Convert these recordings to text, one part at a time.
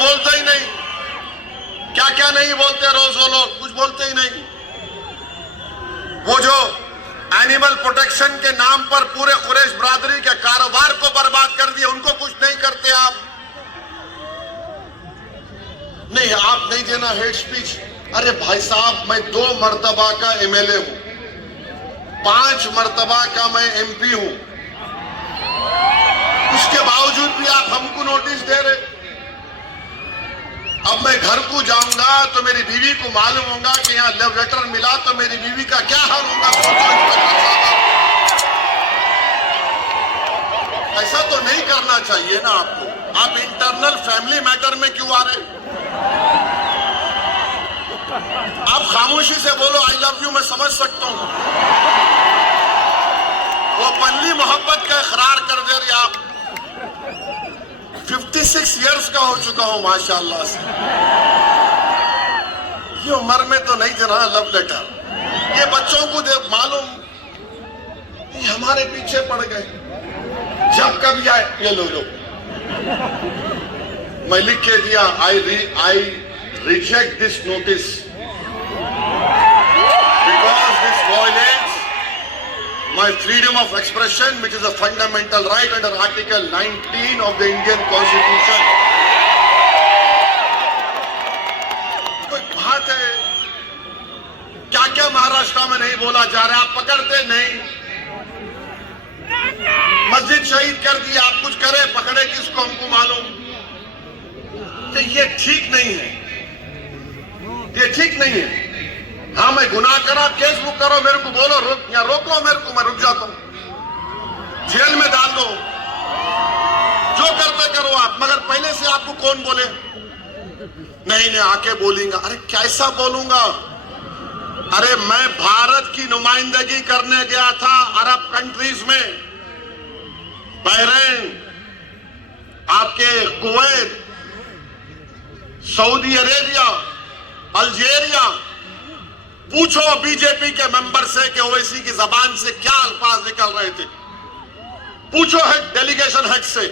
बोलते ही नहीं, क्या क्या नहीं बोलते रोज वो लोग, कुछ बोलते ही नहीं। वो जो एनिमल प्रोटेक्शन के नाम पर पूरे कुरैश बरादरी के कारोबार को बर्बाद कर दिया, उनको कुछ नहीं करते आप। नहीं, आप नहीं देना हेट स्पीच। अरे भाई साहब, मैं 2 मर्तबा का एमएलए हूं, 5 मर्तबा का मैं एमपी हूं, उसके बावजूद भी आप हमको नोटिस दे रहे। अब मैं घर को जाऊंगा तो मेरी बीवी को मालूम होगा कि यहां लव लेटर मिला, तो मेरी बीवी का क्या हाल होगा। ऐसा तो नहीं करना चाहिए ना आपको। आप इंटरनल फैमिली मैटर में क्यों आ रहे? आप खामोशी से बोलो आई लव यू, मैं समझ सकता हूं। वो पल्ली मोहब्बत का इकरार कर दे रही आप। 56 इयर्स का हो चुका हूं माशाल्लाह से। ये उम्र में तो नहीं देना लव लेटर। ये बच्चों को दे मालूम, ये हमारे पीछे पड़ गए। जब कभी आए ये लो लो, मैं लिख के दिया I reject this notice because this violets my freedom of expression, which is a fundamental right under Article 19 of the Indian Constitution. कोई बात है? क्या क्या महाराष्ट्र में नहीं बोला जा रहा? आप पकड़ते नहीं। मस्जिद शहीद कर दी, आप कुछ करे, पकड़े किसको हमको मालूम। तो ये ठीक नहीं है, ये ठीक नहीं है। हाँ, मैं गुनाह करा, केस बुक करो, मेरे को बोलो, रोक लो मेरे को, मैं रुक जाता हूं, जेल में डाल दो, जो करते करो आप। मगर पहले से आपको कौन बोले? नहीं आके बोलेंगे। अरे कैसा बोलूंगा? अरे मैं भारत की नुमाइंदगी करने गया था अरब कंट्रीज में, बहरीन, आपके कुवैत, सऊदी अरेबिया, अल्जीरिया। पूछो बीजेपी के मेंबर से कि ओवैसी की जबान से क्या अल्फाज निकल रहे थे। पूछो हेड डेलीगेशन हेड से,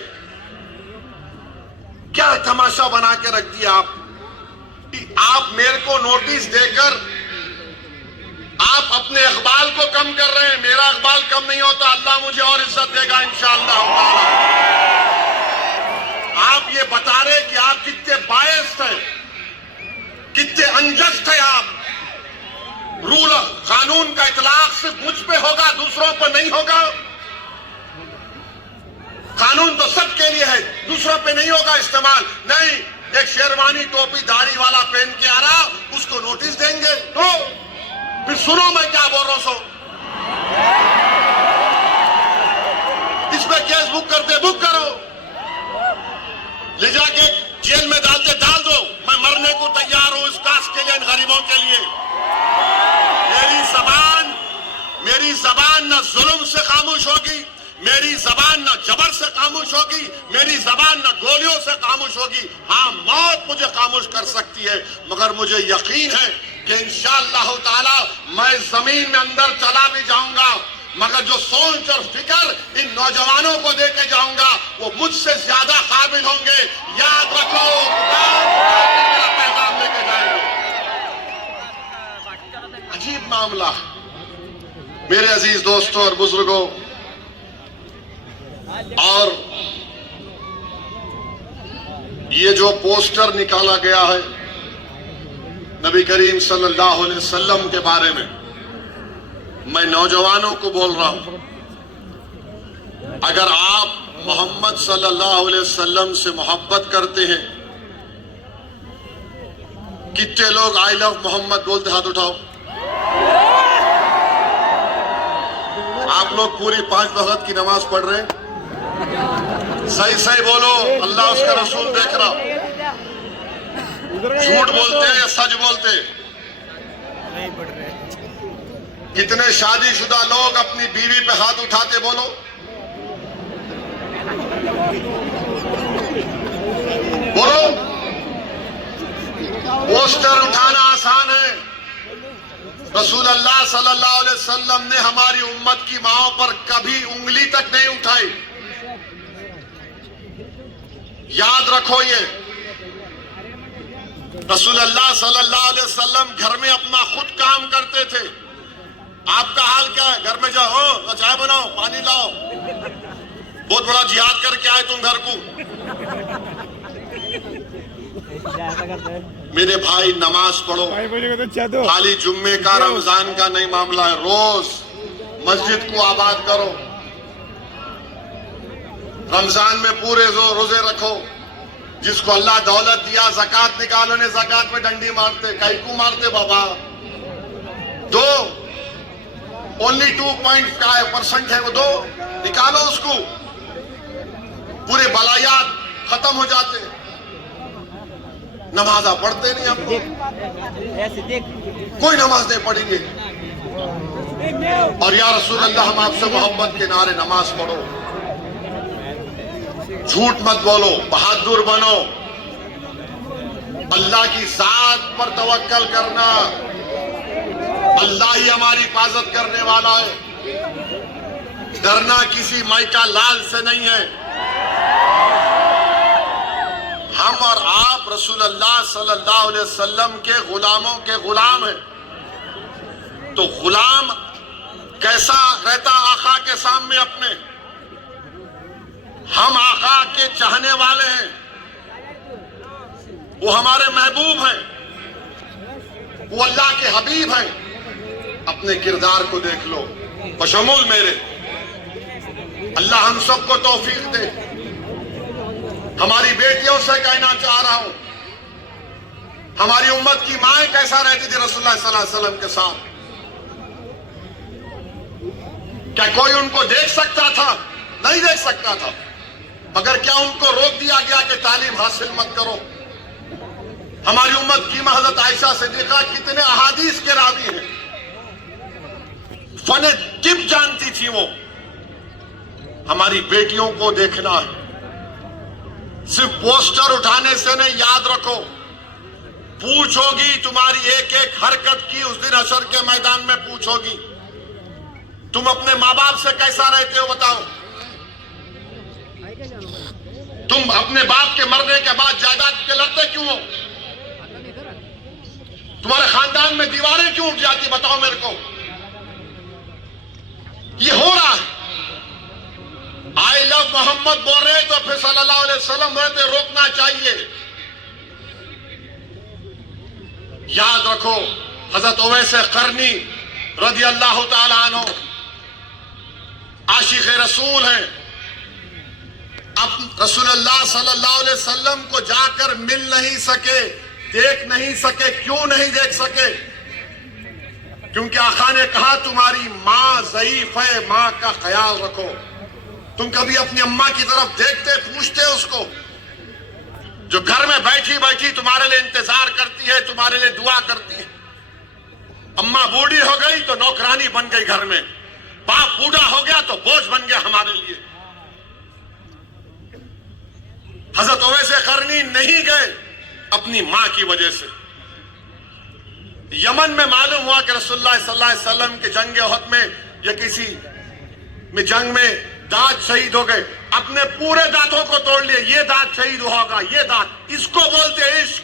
क्या तमाशा बना के रख दिया आप। आप मेरे को नोटिस देकर आप अपने इकबाल को कम कर रहे हैं। मेरा इकबाल कम नहीं होता, अल्लाह मुझे और इज्जत देगा इंशाअल्लाह। आप ये बता रहे कि आप कितने बायस्ड हैं, कितने अनजस्ट हैं आप। रूल कानून का इतलाक सिर्फ मुझ पे होगा, दूसरों पर नहीं होगा। कानून तो सबके लिए है, दूसरों पे नहीं होगा इस्तेमाल। नहीं, एक शेरवानी टोपी दाढ़ी वाला पहन के आ रहा, उसको नोटिस देंगे तो फिर सुनो मैं क्या बोल रहा हूं। इस पे केस बुक करते, बुक करो, ले जाके जेल में डालते, डाल दो। मैं मरने को तैयार हूं इस कास्ट के लिए, इन गरीबों के लिए। मेरी जबान न जुल्म से खामोश होगी, मेरी जबान न जबर से खामोश होगी, मेरी जबान न गोलियों से खामोश होगी। हाँ, मौत मुझे खामोश कर सकती है, मगर मुझे यकीन है कि इंशाअल्लाह ताला मैं जमीन में अंदर चला भी जाऊंगा, मगर जो सोच और फिक्र इन नौजवानों को देके जाऊंगा वो मुझसे ज्यादा काबिल होंगे। याद रखो, मेरा पैगाम लेके जाएंगे। अजीब मामला। मेरे अजीज दोस्तों और बुजुर्गों, और ये जो पोस्टर निकाला गया है नबी करीम सल्लल्लाहु अलैहि वसल्लम के बारे में, मैं नौजवानों को बोल रहा हूं, अगर आप मोहम्मद सल्लल्लाहु अलैहि वसल्लम से मोहब्बत करते हैं, कितने लोग आई लव मोहम्मद बोलते? हाथ उठाओ। आप लोग पूरी 5 वक्त की नमाज पढ़ रहे हैं? सही सही बोलो, अल्लाह उसका रसूल देख रहा। झूठ बोलते हैं या सच बोलते? कितने शादीशुदा लोग अपनी बीवी पे हाथ उठाते? बोलो। बोलो। पोस्टर उठाना आसान है, रसूल अल्लाह सल्लल्लाहु अलैहि वसल्लम ने हमारी उम्मत की माओं पर कभी उंगली तक नहीं उठाई। याद रखो ये। रसूलुल्लाह सल्लल्लाहु अलैहि वसल्लम घर में अपना खुद काम करते थे। आपका हाल क्या है? घर में जाओ तो चाय बनाओ, पानी लाओ, बहुत बड़ा जिहाद करके आए तुम घर को। मेरे भाई नमाज पढ़ो, खाली जुम्मे का रमजान का नहीं मामला है, रोज मस्जिद को आबाद करो। रमजान में पूरे रोजे रखो। जिसको अल्लाह दौलत दिया ज़कात निकालो, ने ज़कात में डंडी मारते, कई को मारते बाबा। दो ओनली 2.5% है वो, दो निकालो उसको, पूरे बलायात खत्म हो जाते। नमाजा पढ़ते नहीं हम, कोई नमाज नहीं पढ़ेंगे। और या रसूल अल्लाह हम आपसे मोहब्बत के नारे नमाज पढ़ो, झूठ मत बोलो, बहादुर बनो, अल्लाह की जात पर तवक्कल करना। अल्लाह ही हमारी हिफाजत करने वाला है। डरना किसी माइका लाल से नहीं है। हम और आप रसूलुल्लाह सल्लल्लाहु अलैहि वसल्लम के गुलामों के गुलाम हैं। तो गुलाम कैसा रहता आका के सामने अपने? हम आका के चाहने वाले हैं, वो हमारे महबूब हैं, वो अल्लाह के हबीब हैं। अपने किरदार को देख लो, बशमूल मेरे। अल्लाह हम सबको तौफीक दे। हमारी बेटियों से कहना चाह रहा हूं, हमारी उम्मत की माएं कैसा रहती थी रसूलुल्लाह सल्लल्लाहु अलैहि वसल्लम के साथ? क्या कोई उनको देख सकता था? नहीं देख सकता था। मगर क्या उनको रोक दिया गया कि तालीम हासिल मत करो? हमारी उम्मत की हज़रत आयशा सिद्दीक़ा कितने अहादीस के रावी हैं, फने तिब जानती थी वो। हमारी बेटियों को देखना है, सिर्फ पोस्टर उठाने से नहीं, याद रखो, पूछोगी तुम्हारी एक एक हरकत की उस दिन हशर के मैदान में पूछोगी। तुम अपने माँ बाप से कैसा रहते हो बताओ? तुम अपने बाप के मरने के बाद जायदाद के लड़ते क्यों हो? तुम्हारे खानदान में दीवारें क्यों उठ जाती, बताओ मेरे को? ये हो रहा है। आई लव मोहम्मद बोल रहे तो फिर सल्लल्लाहु अलैहि वसल्लम बोल रहे, रोकना चाहिए। याद रखो, हजरत उवैस करनी रज़ी अल्लाह ताला अन्हु आशिक़ रसूल हैं। अब रसूलुल्लाह सल्लल्लाहु अलैहि वसल्लम को जाकर मिल नहीं सके, देख नहीं सके। क्यों नहीं देख सके? क्योंकि आका ने कहा तुम्हारी मां ज़ईफ है, मां का ख्याल रखो। तुम कभी अपनी अम्मा की तरफ देखते, पूछते उसको, जो घर में बैठी बैठी तुम्हारे लिए इंतजार करती है, तुम्हारे लिए दुआ करती है। अम्मा बूढ़ी हो गई तो नौकरानी बन गई घर में, बाप बूढ़ा हो गया तो बोझ बन गया हमारे लिए। हजरत उवैस करनी नहीं गए अपनी मां की वजह से। यमन में मालूम हुआ कि रसूलुल्लाह सल्लल्लाहु अलैहि वसल्लम के जंग उहद में या किसी में जंग में दांत शहीद हो गए, अपने पूरे दांतों को तोड़ लिए। ये दांत शहीद होगा, ये दांत, इसको बोलते इश्क।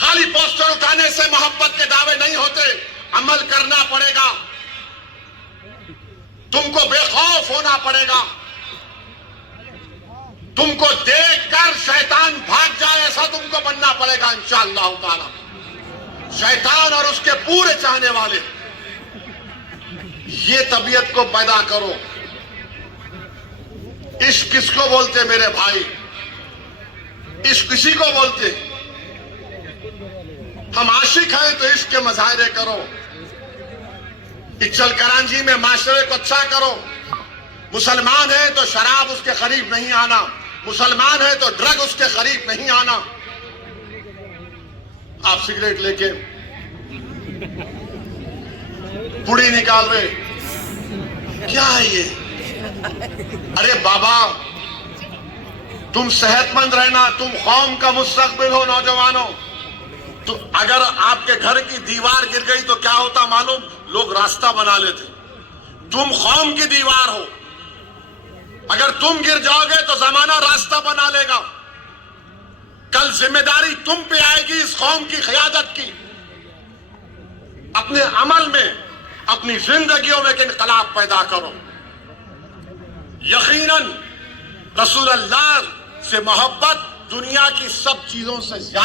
खाली पोस्टर उठाने से मोहब्बत के दावे नहीं होते, अमल करना पड़ेगा। तुमको बेखौफ होना पड़ेगा। तुमको देखकर शैतान भाग जाए ऐसा तुमको बनना पड़ेगा इंशाअल्लाह ताला। शैतान और उसके पूरे चाहने वाले, ये तबीयत को पैदा करो। इश्क किसको बोलते मेरे भाई? इश्क किसी को बोलते? हम आशिक हैं तो इश्क के मजाहरे करो। इचल करांजी में माशरे को अच्छा करो। मुसलमान है तो शराब उसके करीब नहीं आना, मुसलमान है तो ड्रग उसके करीब नहीं आना। आप सिगरेट लेके पुड़ी निकाल रहे, क्या है ये? अरे बाबा, तुम सेहतमंद रहना, तुम कौम का मुस्तकबिल हो नौजवानों। तो अगर आपके घर की दीवार गिर गई तो क्या होता मालूम? लोग रास्ता बना लेते। तुम कौम की दीवार हो, अगर तुम गिर जाओगे तो जमाना रास्ता बना लेगा। कल कल जिम्मेदारी तुम पे आएगी इस कौम की क़यादत की। अपने अमल में, अपनी जिंदगियों में एक इनकलाब पैदा करो। यकीनन रसूल अल्लाह से मोहब्बत दुनिया की सब चीजों से ज्यादा